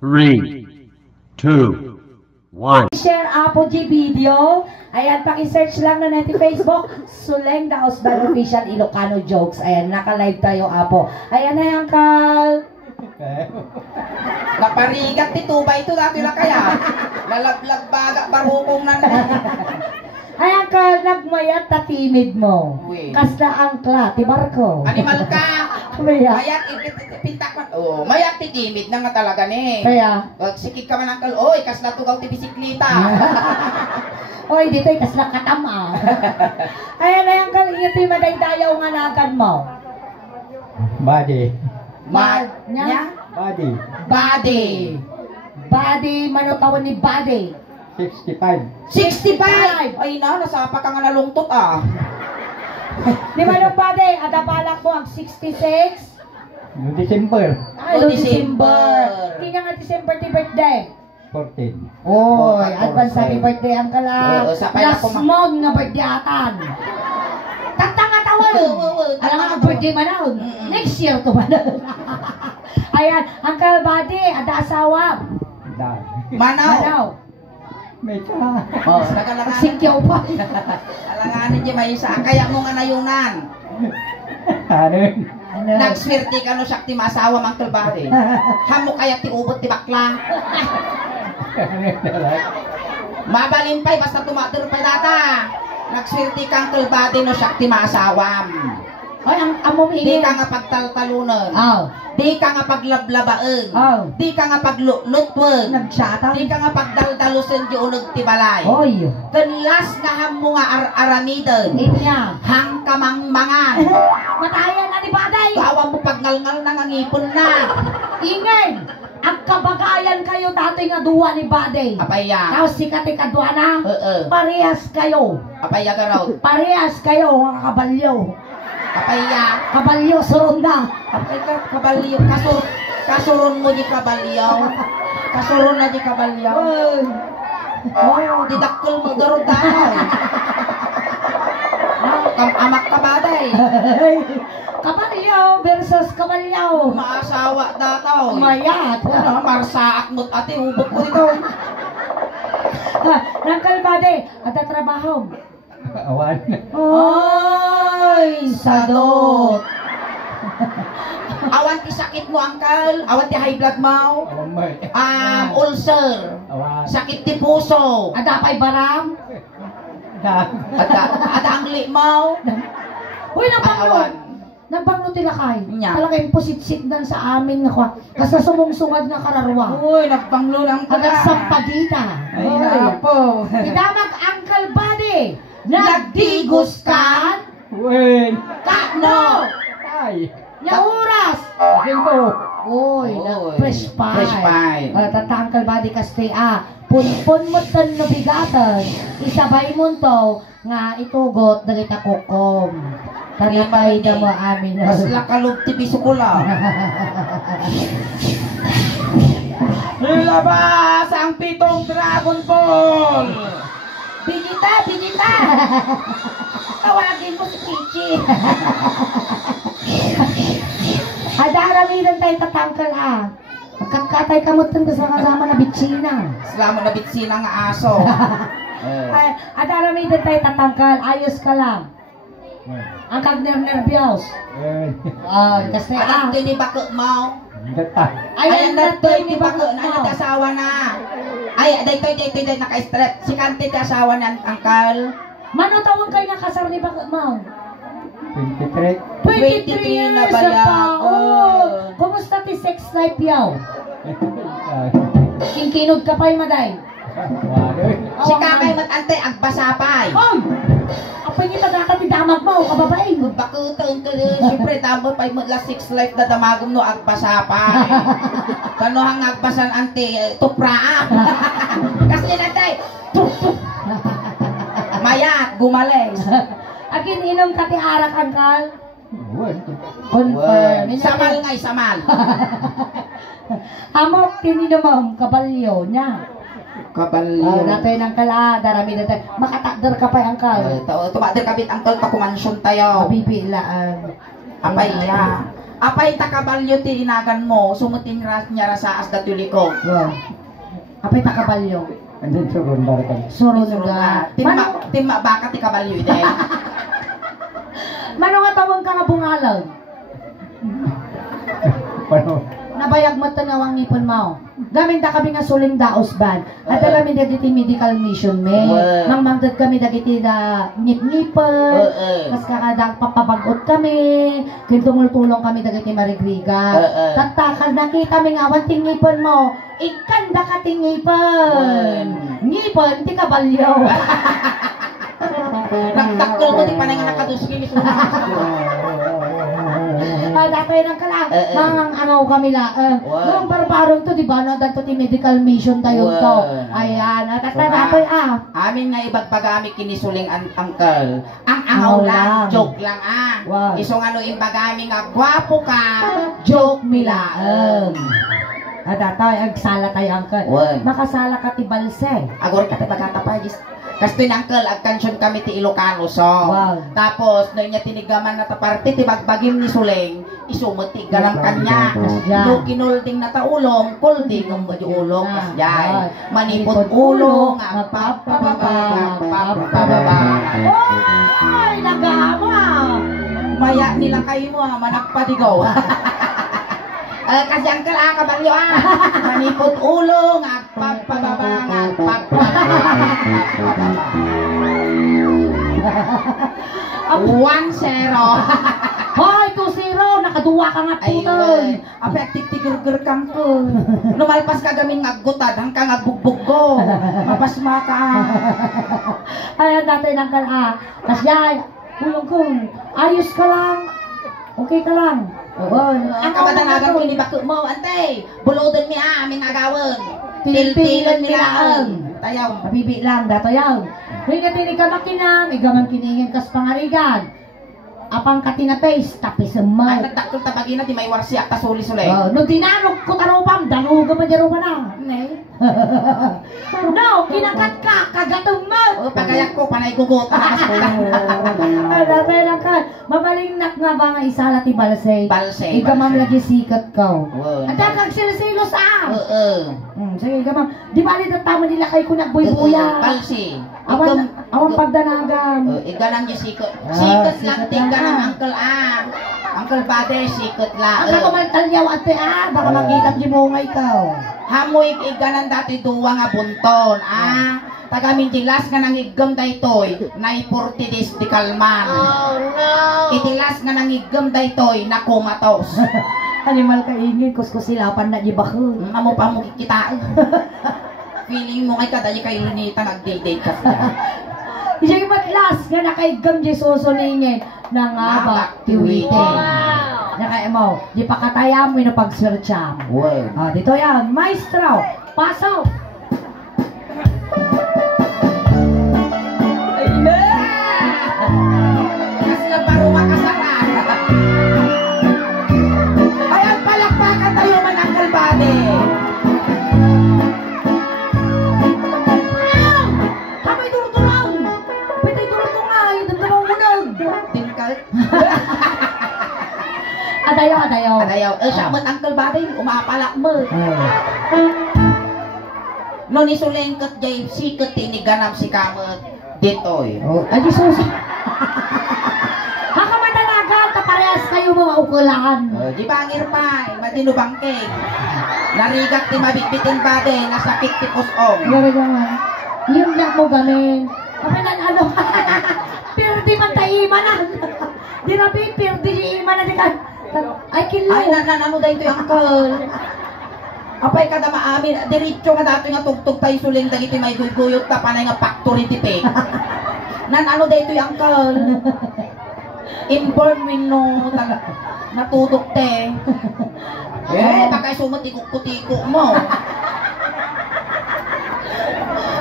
3, 2, 1. Share Apo G video. Ayan, paki-search lang na natin Facebook. Suleng the Husband Official Ilocano Jokes. Ayan, naka-live tayo, Apo. Ayan na, Uncle. Naparigat ti tubay ito dati na kaya. Lalaglag baga barukong na. Ay, Uncle, nagmayat ta timid mo. Uy. Kasta angkla, ti barko. Animal ka. Mayat. Mayat, pintak man. Oh, mayat ti timid na nga talaga ni. Kaya? Sikig ka man Uncle. Oy, kas natugaw ti bisikleta. Oy, dito'y kasla katama. Ayan na, Uncle, ito'y madaydayaw nga nagan mo. Body. Nya? Body. Body. Body, manotawan ni Body. 65. 65! Ay na, nasapa ka nga nalungtot ah. Di ba nung Body, ada balak mo ang 66? No December. Ay, Oh, December. December. Hindi nga December ti birthday. 14. Oy, 14. advance happy birthday ang kala. Oo, sapay na Last ko month nga birthday atan. Tantang nga tawag. Alam nga ang birthday manahon. Next year to manahon. Ayan, Uncle Buddy, ada asawa. Dad. Manaw. May ka. Oh, nagalangan. Sikyaw pa. Alanganin di may isa. Kaya mo nga nayunan. Ano? Nagswerte ka no siya ti masawa mang tulbari. Hamo kaya ti ubot ti bakla. Mabalimpay basta tumatur pa data. Nagswerte kang tulbari no siya ti masawam. Oy, ang amo Di miingin. ka nga pagtaltalunan. Oh, Di ka nga paglablabaan. Oh. Di ka nga paglutwan. nagchatang. Di ka nga pagdaldalusan di unag ti balay. Oy, Kanlas nga hamo nga aramidan. inya. Hang kamangmangan. Matayan na ni Baday. Bawa mo pagngalngal na nga ngipon na. Ingay. Ang kabagayan kayo dati nga duwa ni Baday. Apaya. Tapos sikat ikadwa na. Parehas kayo. Apaya ka raw. Parehas kayo, mga kabalyo. Apaya. Kabalyo, surong na. Apay ka kabalyo. Kasuron mo di kabalyaw. Kasuron na di kabalyaw. Oh, didakkel mo darod daw. Amak ka baday. Kabalyo versus kabalyo. Maasawa dataw. Mayat. Marsaak mo't ate, hubog ko ito. Nangkal Baday, ada trabaho. Awan. Oy, sadot. Awan ti sakit mo, Uncle. Awan ti high blood mo. Awan mo. Ulcer. Awan. Sakit ti puso. Ada pa'y baram. Ada ang li mo. Uy, napanglo. Awan. Napanglo tilakay. Nya. Talaga yung pusit-sit dan sa amin na kwa. Kasi sumungsungad na kararwa. Uy, nagpanglo lang ka. Agad sa pagita. Ay, napo. Tidamag Uncle Buddy. Nagdigos ka. Wen. Kakno. Ay. Nya oras. Cinco. Uy, Oy, fresh pie. fresh pie. Tatangkal Buddy kasi punpun mo tan nabigatan. Isabay mo to nga itugot dagita kukom. Tanapay na mo amin. Mas lakalog ti bisukula. Nilabas ang pitong Dragon Ball. Binita, binita! Tawagin mo si Pichi. Adaramidan tayo tatangkal Magkakatay ka mo ito sa kasama na bitsina. Salamo na bitsina nga aso. Adaramidan tayo tatangkal. Ayos ka lang. Ang kagner-nervyos. Wen. Kasi Alam din ni bako mo. Gata. Ayan na toy ni bako na nag-asawa na. Ay, daytoy naka-strap. Si Kante ti asawa ni Uncle. Mano tawag kayo nga kasar ni Bakit Mau? 23. 23 years na ba na yan? pa. Oh, kumusta ti sex life yaw? Kinkinod ka pa yung maday. Si Kakay matante agbasapay. Oh! Apay niya tagata ti damag mo, kababae. Bako taon ko siyempre tamo pa mo la 6 life na damagom no agbasapay. Kano hang agbasan ante tupraa. Kasi natay. Mayat gumales. Akin inom ka ti harak angkal. Wen. Confirm. Samal ngay samal. Amok tininom kabalyo niya. Kabalyo. Natay ng kala, darami na tayo. Makatakder ka pa angkal. Tumadir kabit angkol kapumansyon tayo. Mabibilaan. Apay ya. Apay takabalyo ti inagan mo, sumutin niya sa asda tuliko. Wow. Apay takabalyo. Andun sa bundar ka. Surunga. Timma baka ti kabalyo ide. Mano nga tawag ka nga bungalag? Paano? Nabayag mo tanawang ngipon mo. Gamin da kami nga suling daos ban. At kami dagiti medical mission me. Mangmangdad kami dagiti da ngip-ngipan. Kas kakadag papabagot kami. Kintumultulong kami dagiti marigriga. Tatakal nakita mi nga awan tingipon mo. Ikan da ka tingipon. Ngipon ti kabalyo. Nagtakol ko di panay nga nakaduskin ni Datay ng kala, mangang angaw kami la. Nung barbarong to, di ba, no? Dato ti medical mission tayo to. Ayan, at datay Amin nga ibagbagami kinisuling uncle. Ang angaw lang, joke lang Wow. Isong ano imbagami nga, gwapo ka, joke milaeng. At datay, agsala tayo, uncle. Makasala ka ti balse. Agor ka tayo magkatapagis. Kasi uncle, agkansyon kami ti Ilocano so. Wow. Tapos, noy niya tinigaman na taparte, ti bagbagim ni Suleng, isumuti ganang kanya. Kasya. No kinulding na taulong, kulding ng ulong, kasyay. Manipot ulong, ulong, magpapababa. Oy, nagama! Maya nila kayo mo, managpadigaw. Kasi uncle, kabalyo manipot ulong, magpapababa, magpapababa. 1-0. Hoy, 2-0, nakaduwa ka nga putol. Ayun. Apektik tigur-gur kang ko. Lumalpas ka gamin ngagutad, hanggang ngagbugbog ko. Mapasma ka. Ayan natin ang kala. Kasi ulong ko, ayos ka lang. Okay ka lang. Ang kabadanagan ko ni Bako mo, ante. Bulodon mi aming agawon. Tiltilan mi laang. Tayaw. Mabibi lang, dato yaw. Kung tinig ka makinam, igaman kiningin kas pangarigan. Apang katinapes, tapis Ay, mo. nagdakol tabagina, di may warsiak kasuli-suli. No dinanok ko tarupam, danuga pa dyan na. Ne? No, kinakat ka, kagatong mo. Pagayak ko, panay gugot. Ay, dapay lang ka. Mabalingnak nga ba nga isala ti balsay? Balsay. Ikamam lagi sikat ka. Wow. At kag sila-silos Oo. Sige, ikamam. Di ba nito tama nila kay kunag buy-buya? Balsi. Awan pagdanagam. Iganang yung sikot. Sikot lang, tingga ng uncle Uncle Father, sikot lang. Ang kakumaltalyaw ate baka makita di mo nga ikaw. Hamoy iganan dati duwa nga bunton, taga mintilas nga nang igam daytoy, naipurti dis di kalman. Oh no! Itilas nga nang igam daytoy, na kumatos. Animal ka ingin, kuskusilapan na di bako. Amo pa mo kikita. Feeling mo kay kadali kay Lunita nag-date ka siya. Isang matlas nga nakaigam di susuningin na nga ba tiwitin. Nakaya mo, di pa kataya mo yung pag-searcham. Wow. Dito yan, maestro, pasaw! Kasi lang paruma kasarap. Ayan, palakpakan tayo man Uncle Buddy. Kapay turutulong! Pitay turutulong nga, yung damdamang munag! Tingkal. Adayaw. Adayaw. Siya man Uncle Buddy, umapalak mo. No ni sulengket jay siket tiniganam si kamet ditoy. Ay, di susi. Hakamadalaga, kaparehas kayo mga ukulaan. Di bangir pa, matino bangkeng. Narigat ti mabitbitin bade, nasakit ti pusong. Gari naman. Yung lang mo gamin. Kapag ano, pirdi man tayo imanan. Di rabi, pirdi si imanan. Ay, kilo. Ay, ano dahil ito yung uncle? Apay kada maamin, diretso nga dato nga tugtog tayo suling dagiti may guyuyot ta panay nga factory tipe. Ano dahil ito yung uncle? Inborn wino, natudok te. Baka sumot ikuk-kutiko mo.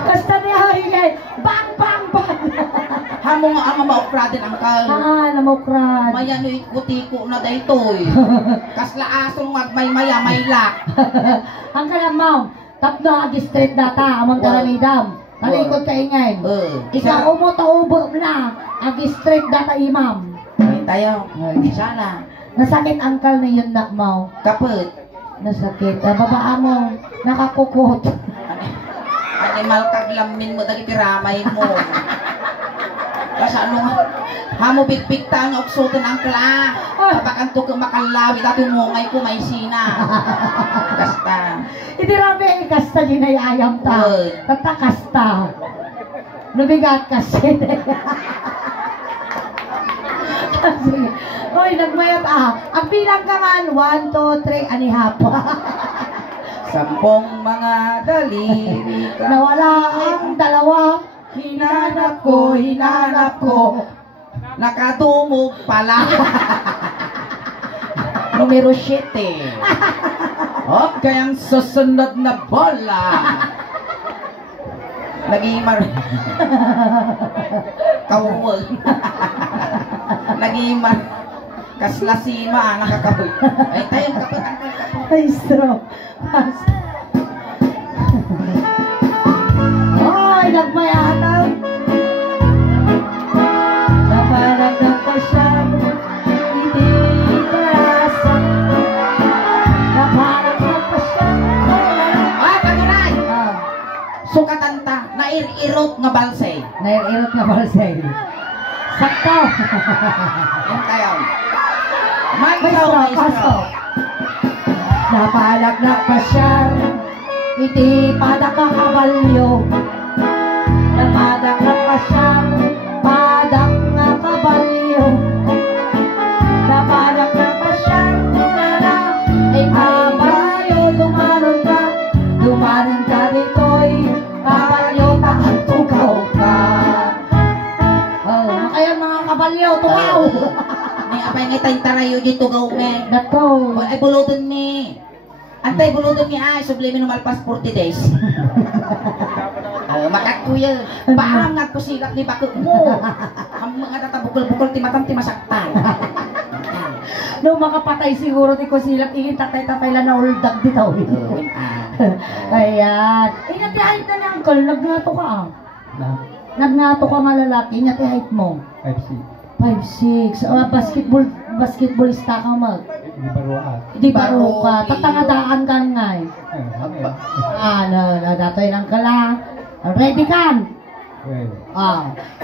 Basta niya, hingay. Bang! Hamo nga ang maokraden uncle. Namokrad. Maya no ikutiko na daytoy. Kasla aso nga may lak. Ang kalamaw, tapno district data, amang karamidam. Talikod ka ingay. Ikaw mo taubo na, ang district data imam. Ay tayo. Sana. Nasakit angkal na yun na mau. Kapit. Nasakit. Babaa mo, nakakukot. Animal kaglamin mo, dagiti ramay mo. Kasi ano nga, hamo bigpigta nga uksutin ang kla. Papakanto ka makalawi, dati mungay ko may sina. Kasta. Hindi rami, kasta ginayayam ta. Tata kasta. Lumigat kasi. Hoy, nagmayat Ang bilang ka man, 1, 2, 3, anihap. 10 mga daliri ka. Nawala ang dalawa. Hinanap ko. Nakadumog pala. Numero 7. Okay, ang susunod na bola. Nagimar. Kawal. Nagimar. Kaslasima, nakakaboy. Ay, tayong kapit. Ay, stroke. Ay, nagmayataw. Naparagdag ko siya, hindi parasa. Naparagdag ko siya. Pagunay! Sukatanta, nair-irot nga balsay. Nairot nga balsay. Sakto. Yan tayo. May Maestro, paso. Napalaglag pa siya, iti padak ka kabalyo. Napadaklag pa siya, padak nga kabalyo. Napadaklag pa siya, nana, ay kabalyo. Dumaron ka dito'y kabalyo, tugaw ka. Oh, kaya mga kabalyo, tugaw. May apay nga tayong tarayo dito gaw me. Dato. Ay bulutan mi. Antay bulutan mi ay sublime numalpas 40 days. Makatuya. Paam nga ko silat ni bakit mo. Ang mga tatabukol-bukol ti matam ti masaktan. No, makapatay siguro ti ko sila tingin tatay-tatay lang na uldag dito. Ayan. Nati-height na ni Uncle, nagnato ka Nagnato ka nga lalaki, nati-height mo. 5'6". 5'6". Basketballista ka mag. Di baruan. Di baro ka. Tatangadaan ka nga eh. Datoy lang ka lang. Ready ka?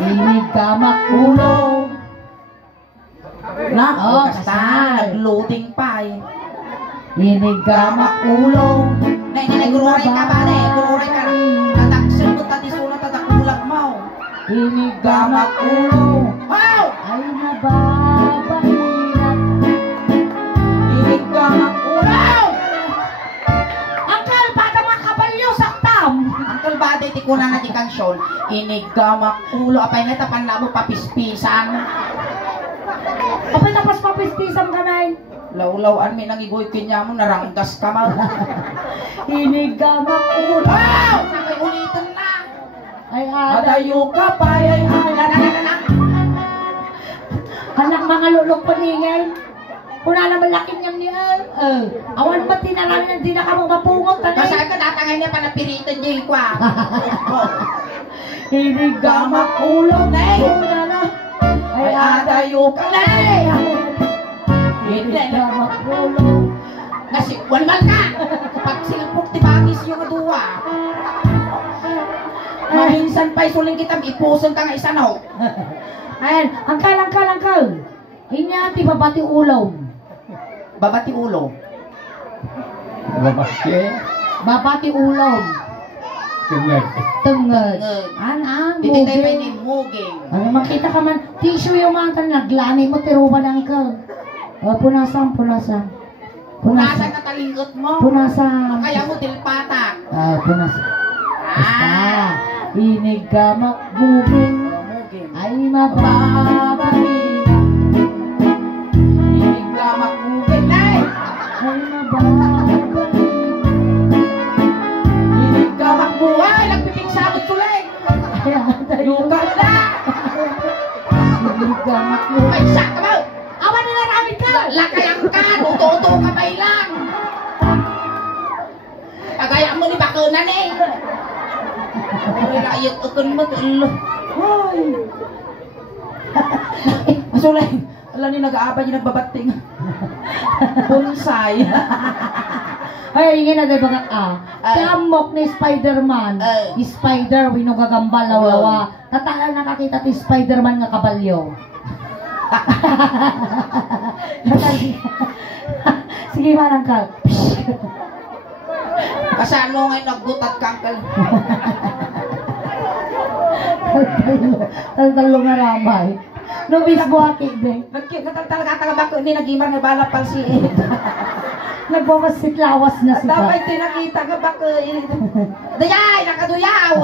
Inig ka makulo. Basta nag-loading pa eh. Inig ka makulo. Gururay ka ba ne? Gururay ka. Tataksin mo tati sulat tatakulag mo. Inig ka makulo. Wow! Ay nababahiran. Inig ka makulo. Uncle, bata mga kabalyo, saktam. Uncle Bade, ti ko na nagikansyon. Inig ka makulo. Apay nga tapan na mo papispisan. Apay tapos papispisan ka na Law-lawan mi nang igoy kinya mo, naranggas ka man. Inig ka makulo. Wow! Nakay ulitin na. Ay Adayo ka pa, ay anak mga lulok paningay. Kuna naman laki niyang niya. Awan ba tinarami na di na ka mong mapungot? Kasi ka datangay niya pa na piritan niya yung kwa. Inig ka makulo. Ay adayo ka na. Inig ka makulo. Nasikwan man ka. Pag silpok ti bagis yung aduwa. Maminsan pa'y suling kitang ipuson ka nga isa no. Ayan, angkal. Inya ti babati ulaw. Babati ulo. Babaske. Babati ulaw. Tingad. Tengad. Anang Tititay pa muging. ni muging. Ano makita ka man, tissue yung mga naglani mo, tiruban angkal. Punasan. Punasan na talingot mo. Punasan. Kaya mo tilpatak. Punasan. Basta, inig ka makbuging. Muging. Ay mababahiran. Inig ka makuging. Nay! Ay mababahiran. Inig ka makbuhay. Nagpipig sabot sulay. Lugar na. Inig ka makbuging. Ay, sak ka mo. Awan na naramit ka! Lakay ang kan. Uto-uto ka may lang. Kagaya mo ni Bakunan eh. Ay, layot ukon mo. Ay. Masulay. Alam ni nag-aabay yung nagbabating. Bonsai. Ay, ingin na dahil bagat Kamok ni Spider-Man. Spider, winugagambal, lawa. Tatala nakakita ti Spider-Man nga kabalyo. Sige, manang ka. Kasi ano ngayon nagbutat kangkal. Talo nga ramay. Nubis buhati, be. Talaga bako ni nagimar nga balap pal si. Nagbabasit lawas na siya. Dapat tinakita ka bako. Dayay, nakaduyaw.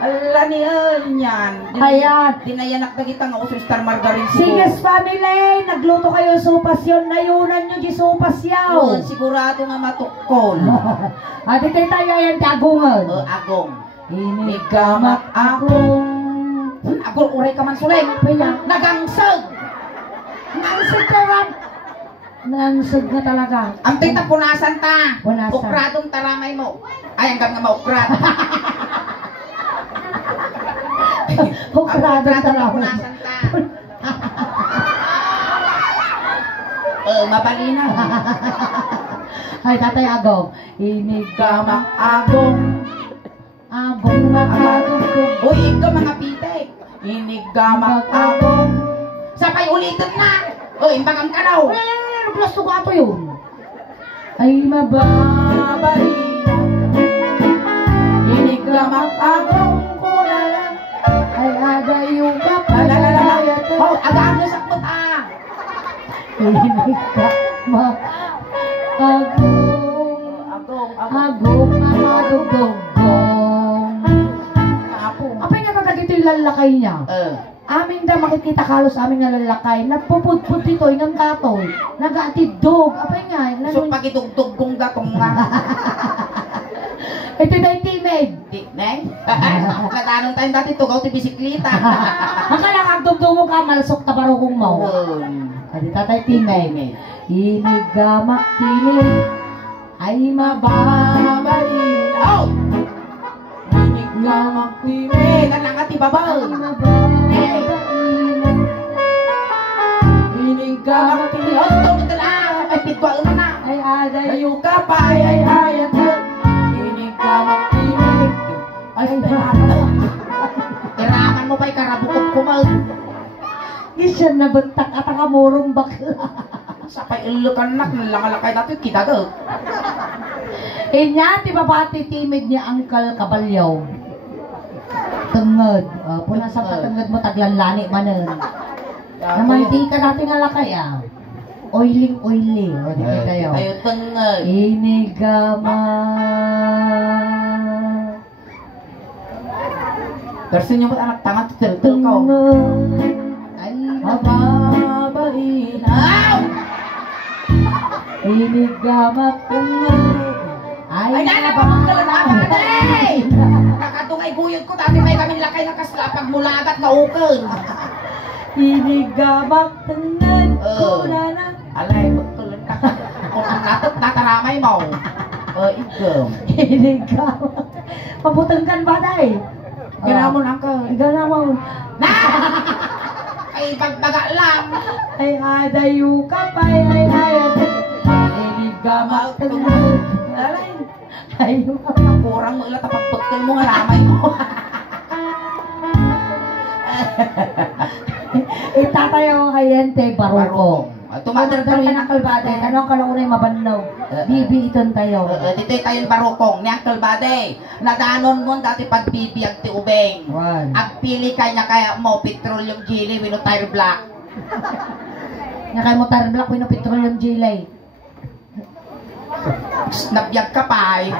Ala ni yan. Ayan. Dinayanak na kita nga uso star margarine Sige, family, nagluto kayo supasyon. Nayunan nyo di supasyaw. Sigurado nga matukol. Ate tayo yan, tagungan. Agong. Inigamak akong. Agong uray ka man suleng. Paya. Nagangsag. Nansag ka ram. Nansag na talaga. Ang tita punasan ta. Punasan. Ukradong taramay mo. Ay, hanggang nga maukrad. Ukradong taramay. Punasan ta. Mabalina. Ay, tatay Agong. Inigamak Agong. Agong na kadugtog. Uy, ikaw mga pitek. Inigamak agong. Sabay ulitin na. Uy, imbagam ka daw. Gusto ko ato yun. Ay, mababay. Inigamak agong. Ay, aga yung Lalalala. Oh, agaan mo sakot ah. Inigamak agong. Agong na kadugtog. Apa yung nakagagito yung lalakay niya? Aming da makikita kalos aming nga lalakay. Nagpupudpud dito, ingang katoy. Nag-atidog. Apa yung nga? So, pagitugtog kong gatong nga. Ito na yung teammate. Di, neng? Natanong tayo dati, tugaw ti bisikleta. Makalakagdugdog mo ka, malasok tabarukong mo. Adi tatay teammate. Inigamak tinig. Ay mababalin. Oh! Inigamak tinig. Nanangat ti babal. Inigamak tinig. Oh, tungkol na lang. Ay, pitwa na. Ay aday. Layo ka pa. Ay, ayat. Inigamak tinig. Ay, tiraman mo pa'y karabukog kumal. Di siya nabentak at akamurong bakla. Sapay ilukan nak, nalangalakay natin, kidagal. Inya, di ba ba timid niya Uncle Kabalyaw? Tungod. Puna sa patungod mo, taglanlani manen. Namantika natin nga lakay Oiling. O, di ba kayo? Tayo tungod. Inigama. Versi niyo ba't anak tangan, tutul ka? Ay, mababain. Inigama tungod. Ay, nalabang ka lang naman, nakatungay guyod ko, dati may kami lakay ng kaslapag mulagat na ukol. Inigama tungod. Kunana. Alay, magtulad ka. Kung natot nataramay mo. Ikaw. Inigama. Pabutangkan ba day? Ganamon ang ka. Ganamon. Na! Ay, bagbaga lang. Ay, adayu ka pa. Ay, inigama tungod. Alay. Ay, kurang mo ilat pagputol mo nga ramay mo. Itatayo kayente baruko. Tumadar-dar yan ang kalbade. Ano ang kalaunay mabanlaw? Bibi iton tayo. Dito tayo barukong. Ni Uncle Bade. Nadanon mo dati pagbibiyag ti ubeng. One. Agpili kay na kaya mo petroleum jelly wino tire black. Nakay mo tar black wino petroleum jelly. Nabiyag ka pa ay.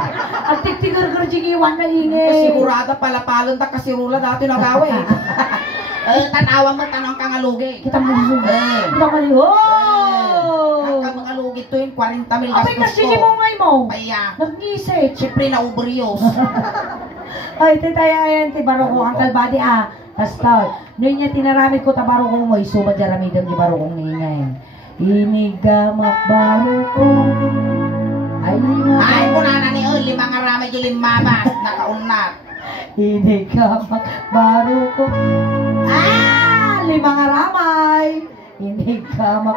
Ang tiktigur-gur jigiwan na ingay. Sigurada palapalon ta kasirula dati nagawa eh. Tanawa mo tanong kang alugi. Kita mo dito. Kita mo dito. Ang kang mga alugi to yung 40 mil Abay gastos kasi mo ngay mo. Kaya. Nag-isip. Siyempre na ubrios. Ay, titaya ayan, ti baroko ang kalbadi Tastal. Noy niya tinaramid ko tabaroko mo, isubad jaramidam di barokong ngayon. Inigamak baroko. Ay, kunana ni Uli, mga ramay yung limabas, nakaunat. Inigamak baroko. Limang ramay. Hindi ka mak...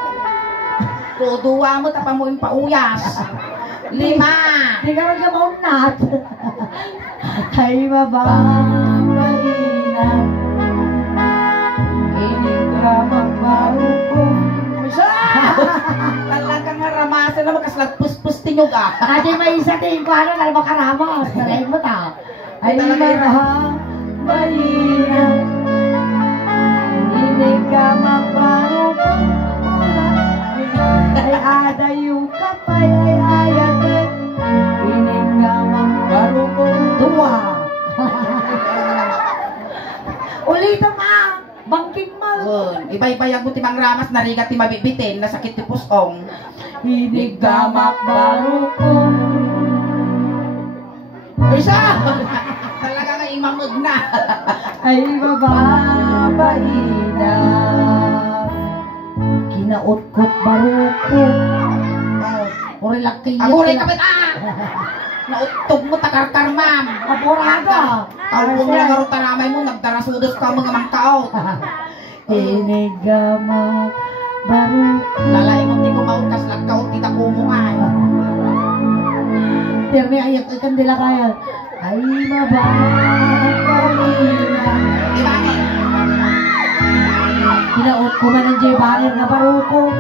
Tuduwa mo, tapang mo yung pauyas. 5. Hindi ka magkamaunat. Ay mababainan. Hindi ka magmarupong. Talagang naramasan na makaslagpus-pus tinyog ah. Ate may isa tingin ko ano, na makaramos. Talayin mo ta. Ay mababainan. Hindi ka magmarupong. Ay adayo ka pa ay ayatin. Hindi ka magmarupong. Dua. Ulitin ma. Bangking mo. Ibay-bayag mo timang ramas, narigat ti mabibitin, nasakit ti pusong. Hindi ka magmarupong. Isa! Talaga nga imamag na. Ay mababaina. Kinautkot barukong. Uri laki yun. Aguray kapit ah! Nautog mo takarkar ma'am. Apurada. Kawong lang ang taramay mo, nagdarasudos ka mga mangkaot. Inigama barukong. Lalay mo ti kumaot kas lagkaot ti takumungan. Tirmi ayat ikan dila kaya. Ay mababaina. Ibangin. Kinaut ko man ang jebarir na barukong.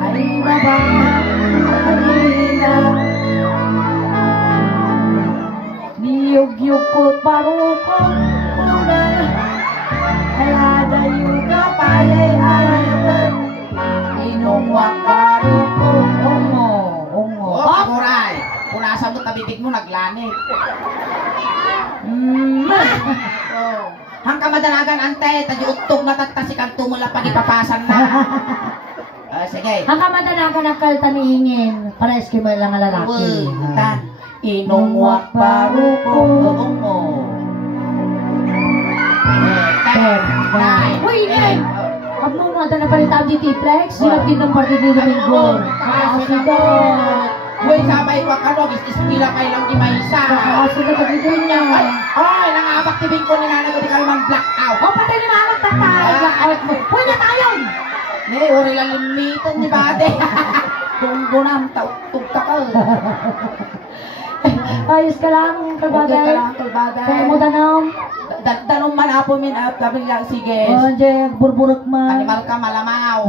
Ay mababaina. Niyog-yugkot barukong. Ay adayo ka payay-ayayan. Inungwang barukong. Ungo. Oh, aguray. Punasan mo tabibig mo, naglanit. Oh. Hangka madalagan ante, tadi utog na tatasikan tumula pag ipapasan na. Sige. Ang kamadanagan ang kaltanihingin para eskimo lang ang lalaki. Tan. Inungwak barukong. Ungo. 10, 9, Uy, 8. Ano mo na napalitan di T-Flex? Yung din ng party di Domingo. Uy, sabay ko kanog, ispila kayo lang di maisa. Kasi na dito niya. Ay, nangabak tibing ko ni nanay ko di kalumang blackout. O, patay ni Mamat tatay. Blackout mo. Huwag na tayo! Nili, uri lang limitan ni bade. Bunam, tugta ka. Ayos ka lang, kalbaday. Okay ka lang, kalbaday. Kaya mo tanong. Tanong man apo min up, labing lang sige. O, Jay, burburok man. Animal ka malamaw.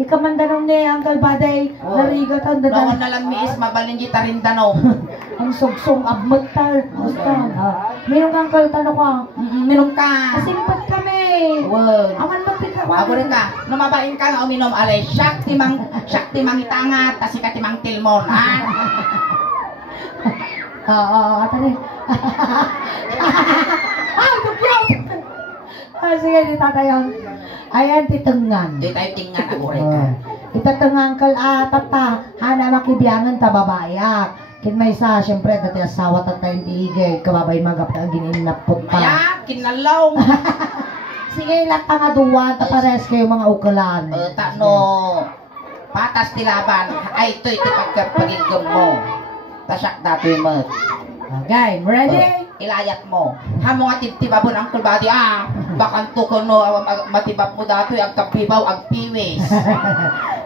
Ikaw man tanong ni ang kalbaday. Narigat ang Bawon dadan. na lang miis, mabalin di tarin tanong. Ang sogsong abmagtal. Basta. Mayroon kang kaltanong ka. Minum ka. Kasimpat kami. Wag. Aman magpika. Ako rin ka, numabain ka nga uminom, alay, siyak timang itangat, tas ika timang tilmon, ha? Oo, ata rin. Ay, bukyaw! Sige, di tatayon. Ayan, titungan. Di tayo tingnan, ako rin ka. Itatungan kal tata, hana makibiyangan ta babayak. Kin may isa, syempre, dati asawa tatay tiigay, kababay magapta gininapot pa. Maya, kinalaw. Sige, lata nga duwan, tapares kayo mga ukalan. No, patas tilaban, ay ito'y tipagpagigam mo. Tasyak dati mo. Okay, ready? Ilayat mo. Hamo nga tibtibabon ang kulbadi, bakanto ko no, matibab mo dati, ang kapibaw, ang piwis.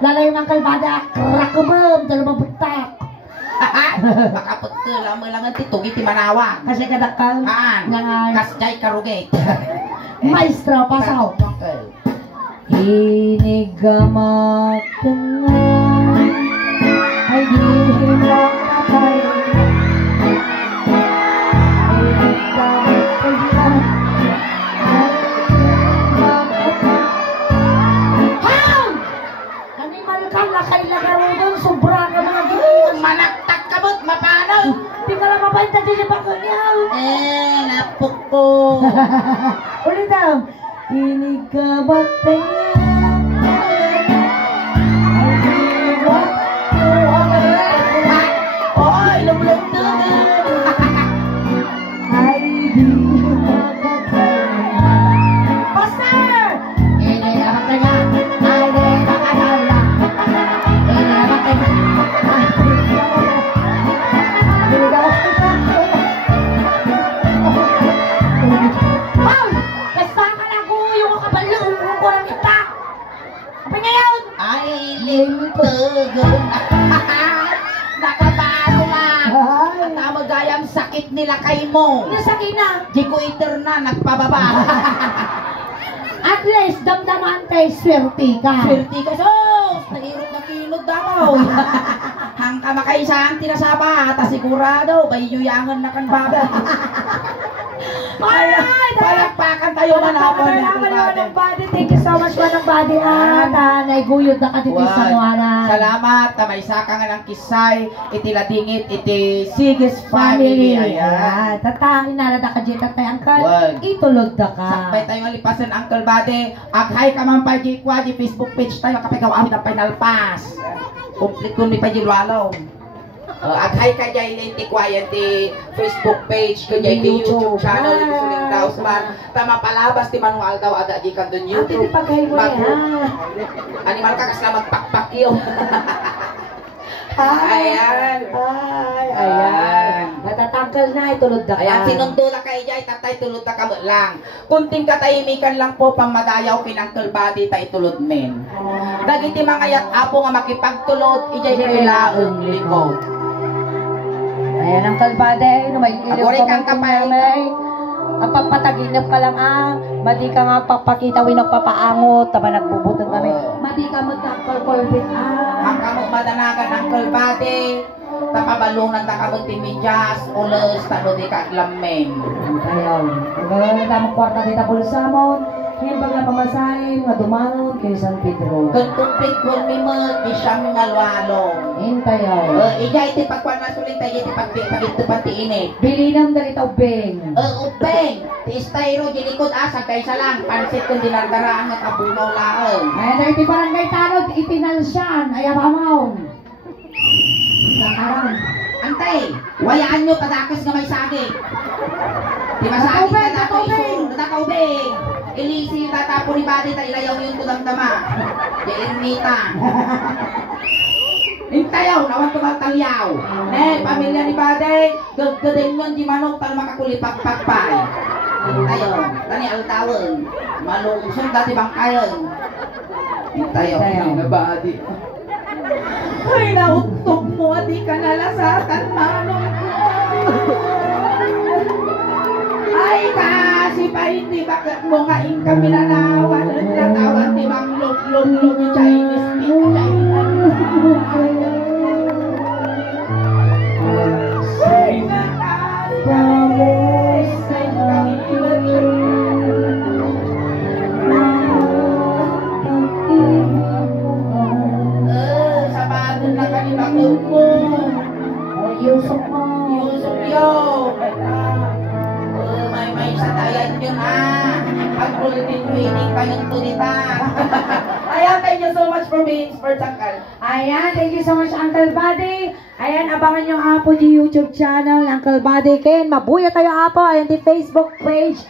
Lalayo ng kalbada, krakabam, dalawang butak. Makapot ko lang, lang ang titugi ti manawa. Kasi kadakal, Nga kasjay karugay. maestro, pasaw. Inigamak tengah, ay di mo katay. Inigamak tengah, ay di mo katay. Ham! Animal ka, lakay lagaro doon, sobra ka mga giniwan. Manaktak ka mo't mapanaw. Di ka lang mapahinta din yung pagkunyaw. Napok ko. Ulit daw. Inigamak tengah, ay di mo katay. Oy, lumulog na. Ay di makakala. Pastor! Ini apa tanya? Ay di makakala. Ini apa tanya? Ini daw kita. Paul! Kasama na ko yung kabalo ko ng kita. Tegun. Nakapano lang. Ay. Tama gayang sakit nila kay mo. Nasakit na. Di ko iter na, nagpababa. At least, damdaman tayo, swerte ka. Swerte ka, sos! Nahirot na kilod daw. Hangka makaisang tinasaba, ta sigurado, bayuyuyangan na kan baba. Palakpakan tayo manapon. Manang body. Thank you so much, Manang body. Naiguyod na ka dito sa Nuana. Salamat, may saka nga ng kisay, iti ladingit, iti Sigis family. Ayan. Tata, inalada ka dyan, tatay, angkal. Wag. Itulog na ka. Sakbay tayo alipasan, Uncle Bade. Aghay ka man pa di kwa di Facebook page tayo kapigaw amin ang pinalpas. Complete ko ni pa di lwalaw. Aghay ka dyan hindi kwa yan di Facebook page ko dyan di YouTube channel di suling daw man. Tama palabas di manual daw aga di kan dun YouTube. Ate, paghay mo yan. Animal ka kasla magpakpak yun. Ayan. Ayan. Natatanggal na, itulog na ka. Ayan, sinundo na kayo dyan, tatay tulod na kamo lang. Kunting katahimikan lang po pang madayaw kinangkel body tay tulod men. Dagiti mga yat apo nga makipagtulod, ijay kailaong likod. Ayan ang kalbade, may iliw Agore ka kang kapay. Ang pagpataginap ka lang madi ka nga pagpakita win nagpapaangot, tama nagbubutong kami. Madi ka magkakolkolbit Ang kamot madanagan ang kalbade, tapabalunan ta kamot timidyas, ulos, talo di ka lamen. Ayaw. Ang tamang kwarta kita pulsamon, himbang na pamasahin, nga dumanon kay San Pedro. Kung pitbol mi mo, di siyang ngalwalong. Hintayaw. Ijay ti pagkuan na sulit tayo ti pagito pati init. Bilinam na kita ubeng. Ubeng, ti styro di likod asa kaysa lang pansit kung dinardaraan at abunaw laon. Ayan na iti barangay tanod, ipinalsyan, ayaw amaw. Nakarang. Antay, wayaan nyo patakas nga may saging. Di masaging Katubig, ka dato katubig. isun, nakaubing. Ilisi tatapo ni badi ta ilayaw yung tudamdama. Di irnita. Hintayaw, nawan tumatalyaw. Pamilya ni badi, gaggadin yun di manok tal makakulipagpagpay. Hintayaw, tani altawon. Malungsong dati bangkayon. Hintayaw, na badi. Ay, nautok mo, di ka nalasatan, manong ay, kasi pa hindi bakit mo nga kami nanawan natawan ni Mang Log Chinese ay, nakasabos ay sabagan na kanibang mo. Yusok mo. Yusuf yo. May satayan yun Pag bulletin winning pa yung tunita. Ayan, thank you so much for being sports, Uncle. Ayan, thank you so much, Uncle Buddy. Ayan, abangan nyo apo di YouTube channel, Uncle Buddy Ken. Mabuya tayo apo. Ayan, di Facebook page.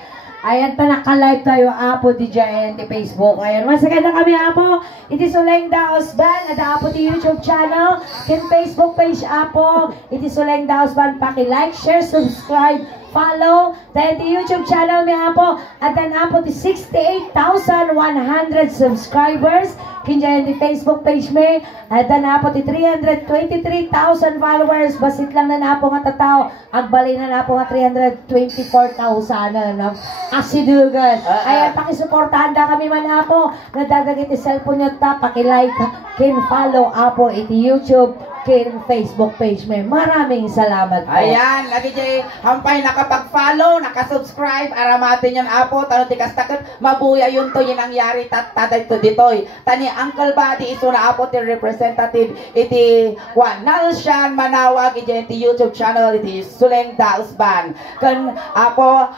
Ayan, naka-live tayo apo di dyan, di Facebook. Ayan, once again na kami apo. It is Uleng Daos Band, ada apo di YouTube channel. Ken Facebook page apo. It is Uleng Daos Band. Paki-like, share, subscribe, follow. Dahil di YouTube channel mi apo. At dan apo di 68,100 subscribers. Kinjayan di Facebook page mi. At dan apo di 323,000 followers. Basit lang na apo nga tataw. Agbali na apo nga 324,000 na asidugan. Ayan, pakisuportahan na kami man apo. Nadagag iti cellphone nyo ta. Paki-like, kin follow apo iti YouTube, kin Facebook page mi. Maraming salamat po. Ayan, lagi jay hampay nakapag-follow, nakasubscribe, aramatin yun apo, tano tikastakot, mabuya yun to, yun ang yari tatay to ditoy. Tani Uncle Buddy iso na apo ti representative iti Nalsyan Manawag iti YouTube channel iti Suleng Daos Band. Kan apo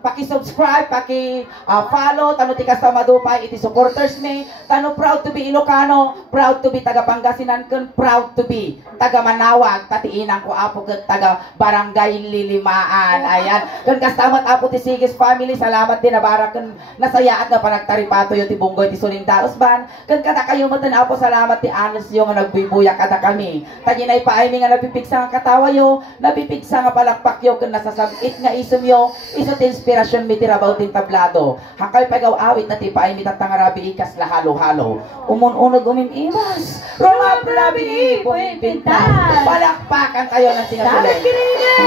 paki-subscribe, paki-follow, tano tikasta madupay iti supporters mi, tano proud to be Ilocano, proud to be taga Pangasinan, kan proud to be Lubi, taga Manawag, patiinang ko apo ket taga Barangay Lilimaan. Ayan. Kun kastamat apo ti Sigis family, salamat din na barak kun nasayaat nga panagtaripato yo ti Bunggoy ti Suling Daos Ban. Kun kada kayo matan apo salamat ti Anos yo nga nagbubuya kada kami. Taginay paay mi nga napipigsa nga katawa yo, napipigsa nga palakpak yo kun nasasabit nga isum yo, iso ti inspirasyon mi ti rabaw tin tablado. Hakay pagaw awit na ti paay mi tatangarabi ikas la halo-halo. Umun-unog umimiwas. Rumablabi po impintas. Palakpakan kayo ng sinasulit.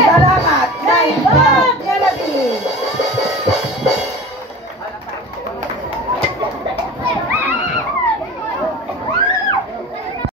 Salamat.